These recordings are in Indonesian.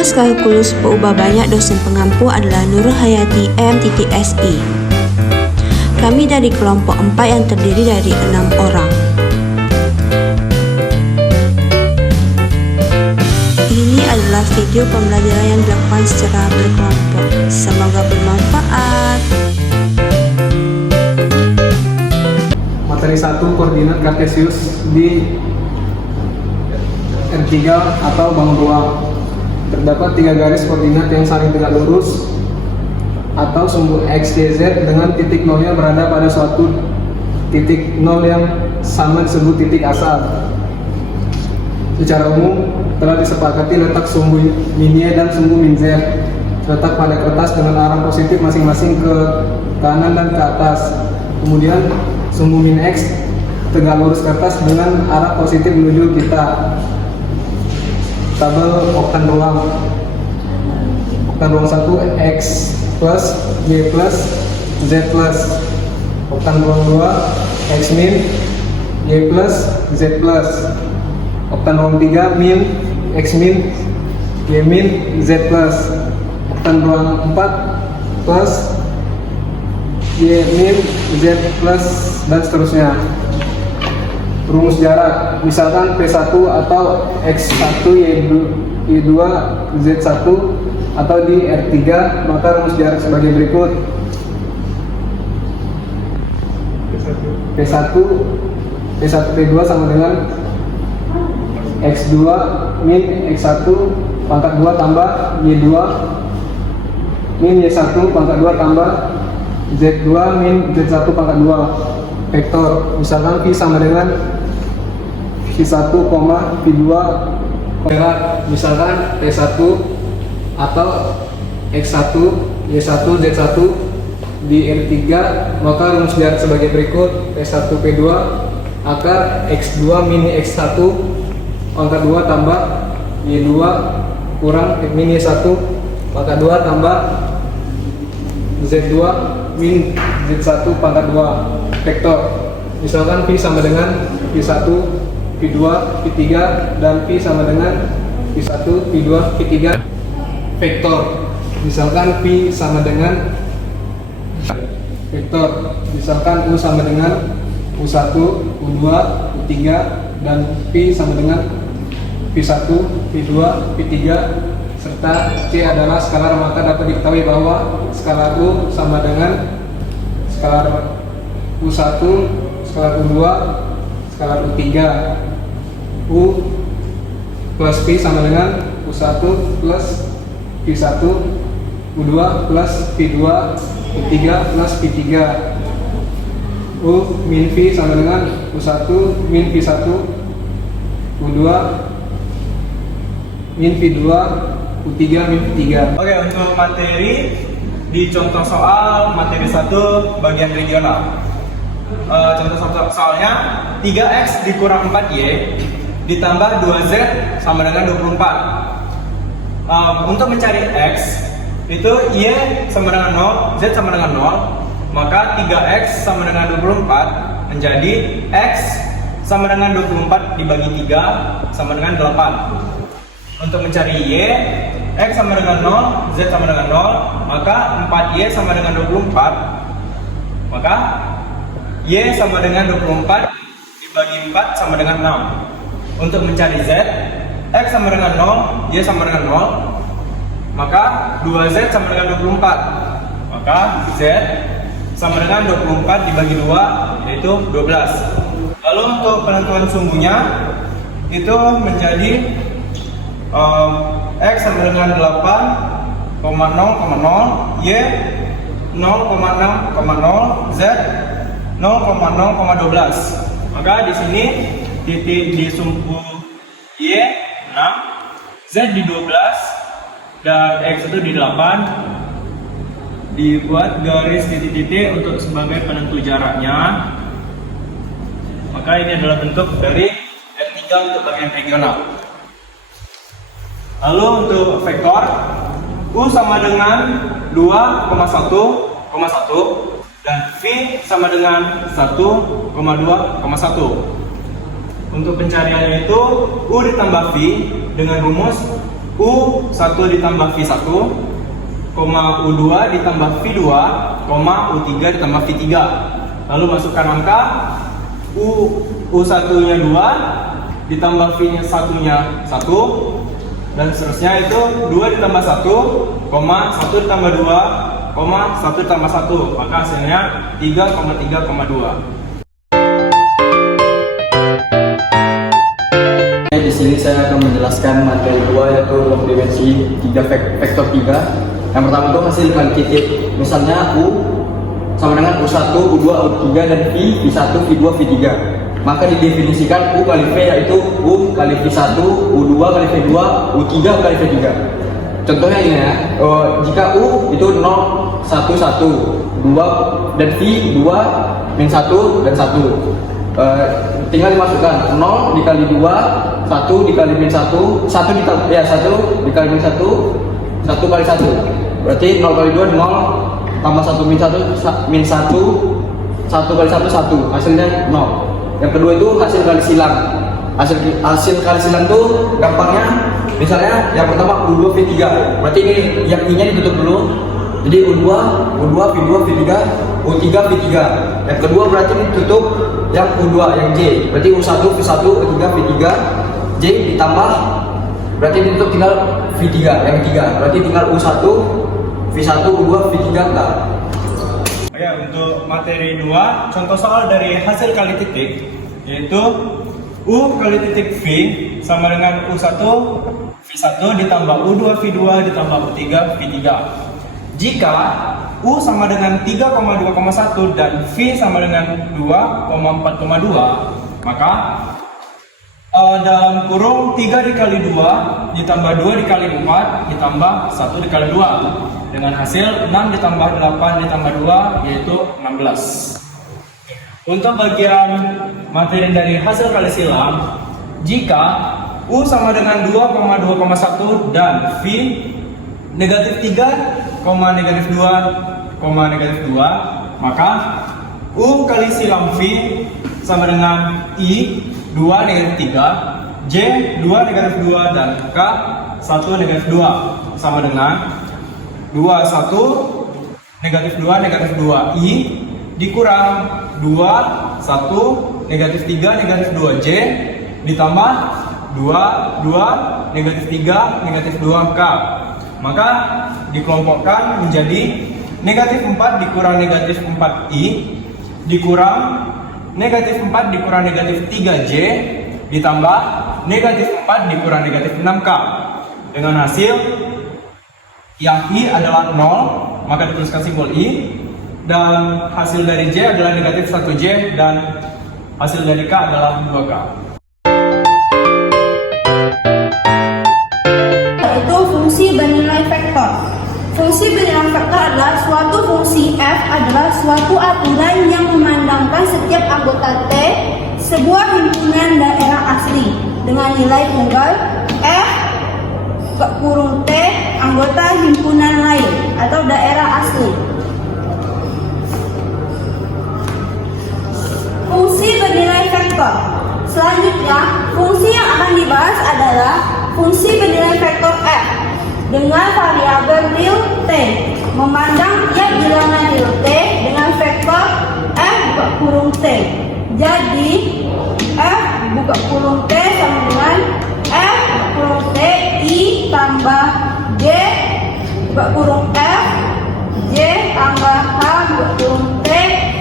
Tugas kalkulus peubah banyak dosen pengampu adalah Nurul Hayati M.Si. Kami dari kelompok 4 yang terdiri dari 6 orang. Ini adalah video pembelajaran yang dilakukan secara berkelompok. Semoga bermanfaat. Materi 1, koordinat kartesius di R3 atau bangun ruang. Terdapat 3 garis koordinat yang saling tegak lurus atau sumbu X, Y, Z dengan titik nolnya berada pada suatu titik nol yang sama disebut titik asal. Secara umum telah disepakati letak sumbu min Y dan sumbu min Z letak pada kertas dengan arah positif masing-masing ke kanan dan ke atas. Kemudian sumbu min X tegak lurus kertas dengan arah positif menuju kita. Tabel oktan ruang. Oktan ruang 1 X plus Y plus Z plus. Oktan ruang 2 X min Y plus Z plus. Oktan ruang 3 min X min Y min Z plus. Oktan ruang 4 plus Y min Z plus dan seterusnya. Rumus jarak, misalkan P1 atau X1 Y2 Z1 atau di R3, maka rumus jarak sebagai berikut. P1 P2 sama dengan X2 min X1 pangkat 2 tambah Y2 min Y1 pangkat 2 tambah Z2 min Z1 pangkat 2. Vektor, misalkan V sama dengan V1, V2. Misalkan P1 atau X1 Y1 Z1 di R3, maka rumus jarak sebagai berikut. P1 P2 akar X2 min X1 pangkat 2 tambah Y2 kurang min Y1 pangkat 2 tambah Z2 min Z1 pangkat 2. Vektor, misalkan V sama dengan V1, V2, V3 dan V sama dengan V1, V2, V3. Vektor, misalkan V sama dengan vektor, misalkan U sama dengan U1, U2, U3 dan V sama dengan V1, V2, V3 serta C adalah skalar, maka dapat diketahui bahwa skalar U sama dengan skalar U1, skalar U2, skalar U3. U plus V sama dengan U1 plus V1, U2 plus V2, U3 plus V3. U min V sama dengan U1 min V1, U2 min V2, U3 min V3. Oke, untuk materi di contoh soal materi 1 bagian regional. Contoh soalnya 3X dikurang 4Y ditambah 2Z sama dengan 24. Untuk mencari X itu Y sama dengan 0, Z sama dengan 0, maka 3X sama dengan 24 menjadi X sama dengan 24 dibagi 3 sama dengan 8. Untuk mencari Y, X sama dengan 0, Z sama dengan 0, maka 4Y sama dengan 24, maka Y sama dengan 24 dibagi 4 sama dengan 6. Untuk mencari Z, X sama dengan 0, Y sama dengan 0, maka 2Z sama dengan 24, maka Z sama dengan 24 dibagi 2 yaitu 12. Lalu untuk penentuan sumbunya itu menjadi X sama dengan 8,0,0, Y 0,6,0, Z 0,0,12. Maka di sini titik di sumbu Y 6, Z di 12 dan X itu di 8. Dibuat garis titik-titik untuk sebagai penentu jaraknya. Maka ini adalah bentuk dari R3 untuk bagian regional. Lalu untuk vektor, U sama dengan 2,1,1 dan V sama dengan 1,2,1. Untuk pencariannya itu U ditambah V dengan rumus U1 ditambah V1, U2 ditambah V2, U3 ditambah V3. Lalu masukkan angka, U1 nya 2 ditambah V1 nya 1, dan seterusnya itu 2 ditambah 1, 1 ditambah 2, 1 ditambah 1, maka hasilnya 3,3,2. Di sini saya akan menjelaskan materi 2 yaitu ruang dimensi 3 vektor 3. Yang pertama itu hasil kali titik. Misalnya U sama dengan U1, U2, U3 dan V1, V2, V3. Maka didefinisikan U kali V yaitu U kali V1, U2 kali V2, U3 kali V3. Contohnya ini ya, jika U itu 0, 1, 1, 2 dan V 2, min 1 dan 1. Tinggal dimasukkan 0 dikali 2, 1 dikali min 1, 1 dikali min 1, 1 kali 1. Berarti 0 kali 2 0 tambah 1 min 1 min 1, 1 kali 1 1, hasilnya 0. Yang kedua itu hasil kali silang. Hasil kali silang itu gampangnya, misalnya yang pertama U2 V3. Berarti ini yang I-nya ditutup dulu. Jadi U2 V2 V3, U3 V3. Yang kedua berarti ditutup yang U2 yang J. Berarti U1 V1 U3 V3, J ditambah berarti ditutup tinggal V3 yang 3. Berarti tinggal U1 V1 U2 V3 enggak. Ya, untuk materi 2, contoh soal dari hasil kali titik yaitu U kali titik V sama dengan U1 V1 ditambah U2 V2 ditambah U3 V3. Jika U sama dengan 3,2,1 dan V sama dengan 2,4,2, maka dalam kurung 3 dikali 2 ditambah 2 dikali 4 ditambah 1 dikali 2 dengan hasil 6 ditambah 8 ditambah 2 yaitu 16. Untuk bagian materi dari hasil kali silang, jika U sama dengan 2,2,1 dan V negatif 3, negatif 2, negatif 2, maka U kali silang V sama dengan I 2 negatif 3, J 2 negatif 2, dan K 1 negatif 2 sama dengan 2 1 negatif 2 negatif 2 I dikurang 2 1 negatif 3 negatif 2 J ditambah 2 2 negatif 3 negatif 2 K. Maka dikelompokkan menjadi negatif 4 dikurang negatif 4 I dikurang negatif 4 dikurang negatif 3 J ditambah negatif 4 dikurang negatif 6 K. Dengan hasil yang I adalah 0, maka dituliskan simbol I, dan hasil dari J adalah negatif 1J, dan hasil dari K adalah 2K. Itu fungsi bernilai vektor. Fungsi bernilai vektor adalah suatu fungsi f adalah suatu aturan yang memandangkan setiap anggota T sebuah himpunan daerah asli dengan nilai tunggal f kurung T anggota himpunan lain atau daerah asli. Fungsi bernilai vektor. Selanjutnya, fungsi yang akan dibahas adalah fungsi bernilai vektor f dengan variabel real T. Memandang ia bilangan real T dengan vektor f buka kurung T. Jadi f buka kurung T sama dengan f buka kurung T I tambah J buka kurung f J tambah H buka kurung T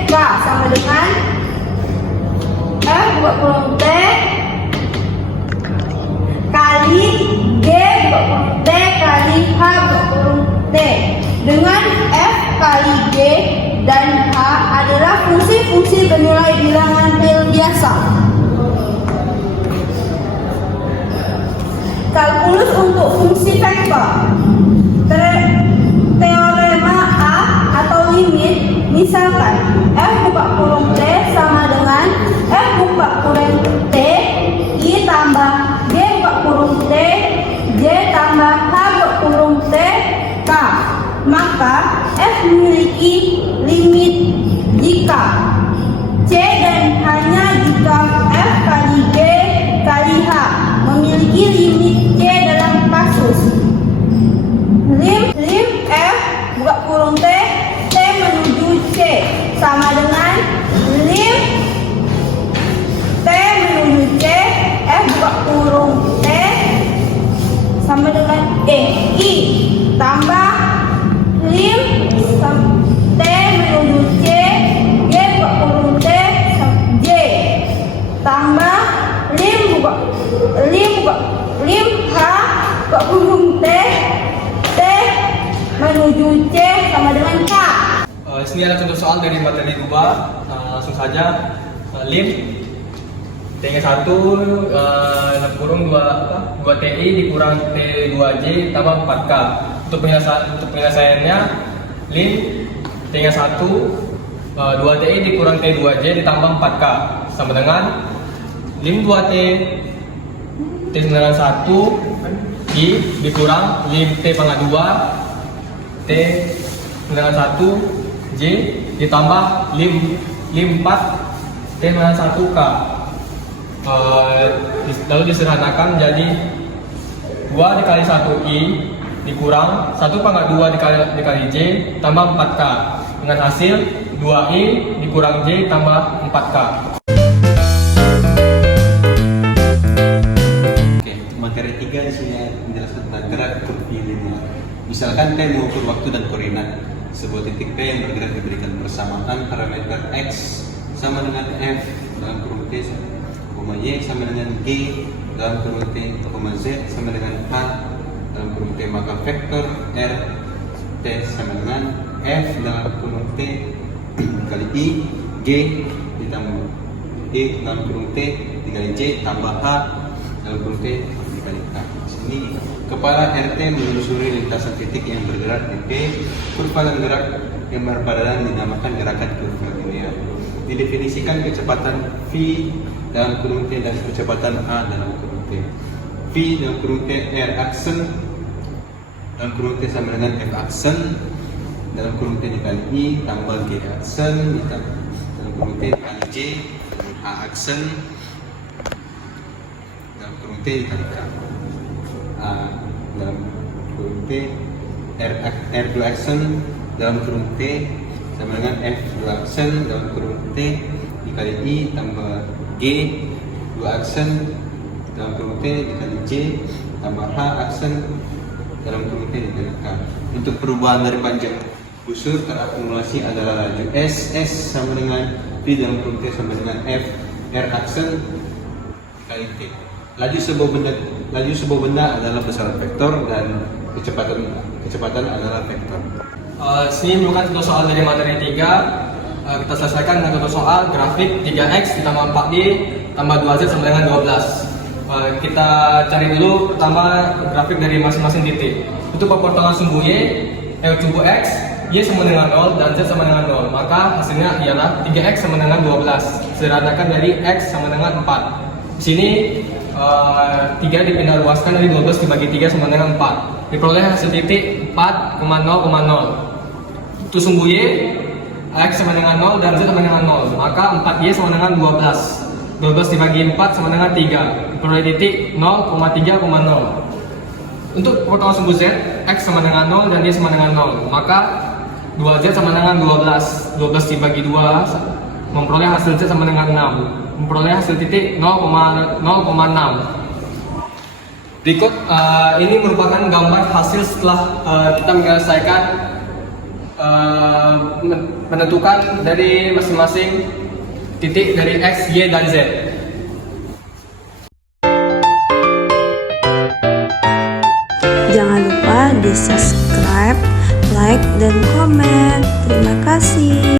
K sama dengan f buka kurung T kali G buka kurung T kali H buka kurung T, dengan f kali G dan H adalah fungsi-fungsi bernilai bilangan real biasa. Kalkulus untuk fungsi vektor. Teorema A atau limit, misalkan f buka kurung T sama dengan f buka kurung T I tambah G buka kurung T J tambah H buka kurung T K. Maka f memiliki limit jika C dan hanya jika f kali G kali H memiliki limit C dalam kasus kurung T sama dengan I tambah lim T menuju C, G buka kurung T J tambah lim H buka kurung T menuju C sama dengan K. Sini ada contoh soal dari materi 2. Langsung saja. Lim T1 kurung 2 TI dikurang T2J tambah 4K. Untuk penyelesaiannya, lim T1 2 TI dikurang T2J ditambah 4K sama dengan lim 2T T sama dengan 1 I dikurang lim T pangkat 2 T dengan 1 J ditambah lim 4 T dengan 1K. Lalu disederhanakan menjadi 2 dikali 1I dikurang 1 pangkat 2 dikali J tambah 4K dengan hasil 2I dikurang J tambah 4K. Oke, materi 3 di sini menjelaskan tentang gerak kurvi linear. Misalkan P mengukur waktu dan koordinat. Sebuah titik P yang bergerak diberikan persamaan parameter X sama dengan F dalam kurung T, Y sama dengan G dalam kurung T, Z sama dengan H dalam kurung T, maka vektor R T sama dengan F dalam kurung T dikali I G ditambah I dalam kurung T dikali J tambah H dalam kurung T dikali K. Sini kepala RT menelusuri lintasan titik yang bergerak di P. Kurva dan gerak yang berpadangan dinamakan gerakan kurva linear. Didefinisikan kecepatan V dalam kurung T dan kecepatan A dalam kurung T. V dalam kurung T R aksen dalam kurung T sama dengan F aksen dalam kurung T dikali I tambah G aksen ditambah dalam kurung T dikali J A aksen dalam kurung T dikali K. A dalam kurung T R2 aksen dalam kurung T sama dengan F2 aksen dalam kurung T dikali I tambah G 2 aksen dalam kurung T dikali J tambah H aksen dalam kurung T dikali K. Untuk perubahan dari panjang busur terakumulasi adalah laju S sama dengan V dalam kurung T sama dengan F R aksen dikali T. Laju sebuah benda adalah besaran vektor dan kecepatan adalah vektor. Sini merupakan contoh soal dari materi 3. Kita selesaikan dengan contoh soal grafik 3x ditambah 4y tambah 2z sama dengan 12. Kita cari dulu pertama grafik dari masing-masing titik. Untuk perpotongan sumbu sumbu x, y sama dengan 0 dan z sama dengan 0. Maka hasilnya ialah 3x sama dengan 12. Sederhanakan dari x sama dengan 4. Di sini 3 dipindah luaskan dari 12 dibagi 3 sama dengan 4. Diperoleh hasil titik 4,0,0. Untuk sumbu y, x sama dengan 0 dan z sama dengan 0. Maka 4y sama dengan 12. 12 dibagi 4 sama dengan 3. Diperoleh titik 0,3,0. Untuk perpotongan sumbu z, x sama dengan 0 dan y sama dengan 0. Maka 2z sama dengan 12. 12 dibagi 2 memperoleh hasil z sama dengan 6. Memperoleh hasil titik 0,6. Berikut ini merupakan gambar hasil setelah kita menyelesaikan menentukan dari masing-masing titik dari X, Y, dan Z. Jangan lupa di subscribe, like, dan komen. Terima kasih.